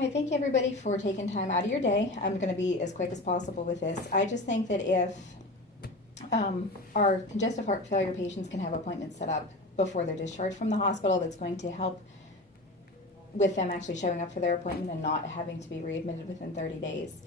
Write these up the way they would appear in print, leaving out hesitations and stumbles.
All right, thank you everybody for taking time out of your day. I'm going to be as quick as possible with this. I just think that if our congestive heart failure patients can have appointments set up before they're discharged from the hospital, that's going to help with them actually showing up for their appointment and not having to be readmitted within 30 days.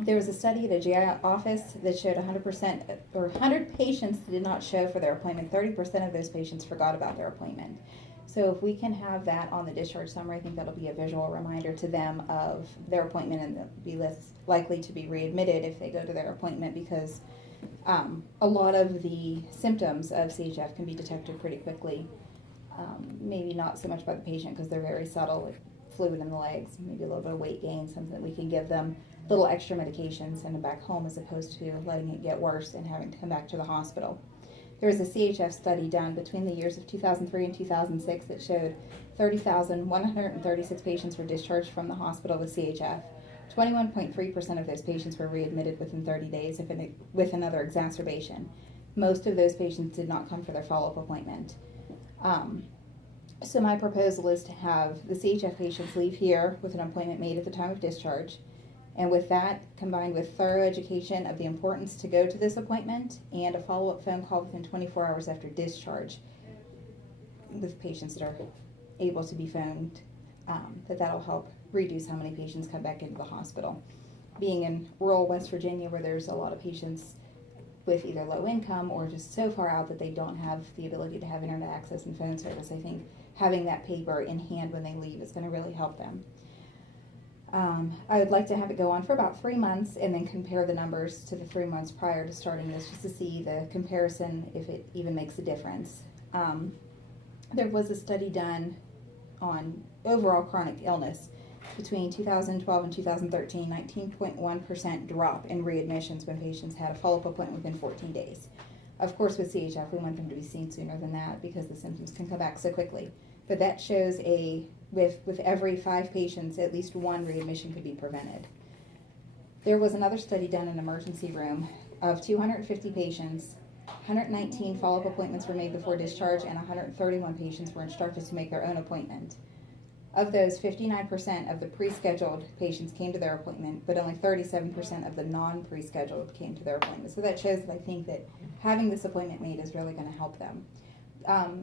There was a study at a GI office that showed 100% or 100 patients did not show for their appointment. 30% of those patients forgot about their appointment. So if we can have that on the discharge summary, I think that'll be a visual reminder to them of their appointment, and they'll be less likely to be readmitted if they go to their appointment, because a lot of the symptoms of CHF can be detected pretty quickly. Maybe not so much by the patient because they're very subtle, like fluid in the legs, maybe a little bit of weight gain, something that we can give them, little extra medication, send them back home, as opposed to letting it get worse and having to come back to the hospital. There was a CHF study done between the years of 2003 and 2006 that showed 30,136 patients were discharged from the hospital with CHF. 21.3% of those patients were readmitted within 30 days with another exacerbation. Most of those patients did not come for their follow-up appointment. So my proposal is to have the CHF patients leave here with an appointment made at the time of discharge. And with that, combined with thorough education of the importance to go to this appointment and a follow-up phone call within 24 hours after discharge with patients that are able to be phoned, that'll help reduce how many patients come back into the hospital. Being in rural West Virginia, where there's a lot of patients with either low income or just so far out that they don't have the ability to have internet access and phone service, I think having that paper in hand when they leave is going to really help them. I would like to have it go on for about 3 months and then compare the numbers to the 3 months prior to starting this, just to see the comparison, if it even makes a difference. There was a study done on overall chronic illness between 2012 and 2013, 19.1% drop in readmissions when patients had a follow-up appointment within 14 days. Of course, with CHF, we want them to be seen sooner than that because the symptoms can come back so quickly. But that shows with every 5 patients, at least 1 readmission could be prevented. There was another study done in an emergency room of 250 patients. 119 follow-up appointments were made before discharge, and 131 patients were instructed to make their own appointment. Of those, 59% of the pre-scheduled patients came to their appointment, but only 37% of the non-pre-scheduled came to their appointment. So that shows that I think that having this appointment made is really going to help them.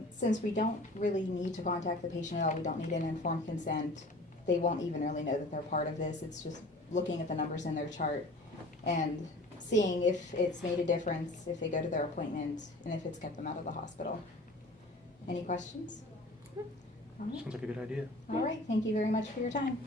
Since we don't really need to contact the patient at all, we don't need an informed consent, they won't even really know that they're part of this. It's just looking at the numbers in their chart and seeing if it's made a difference, if they go to their appointment, and if it's kept them out of the hospital. Any questions? All right. Sounds like a good idea. All right, thank you very much for your time.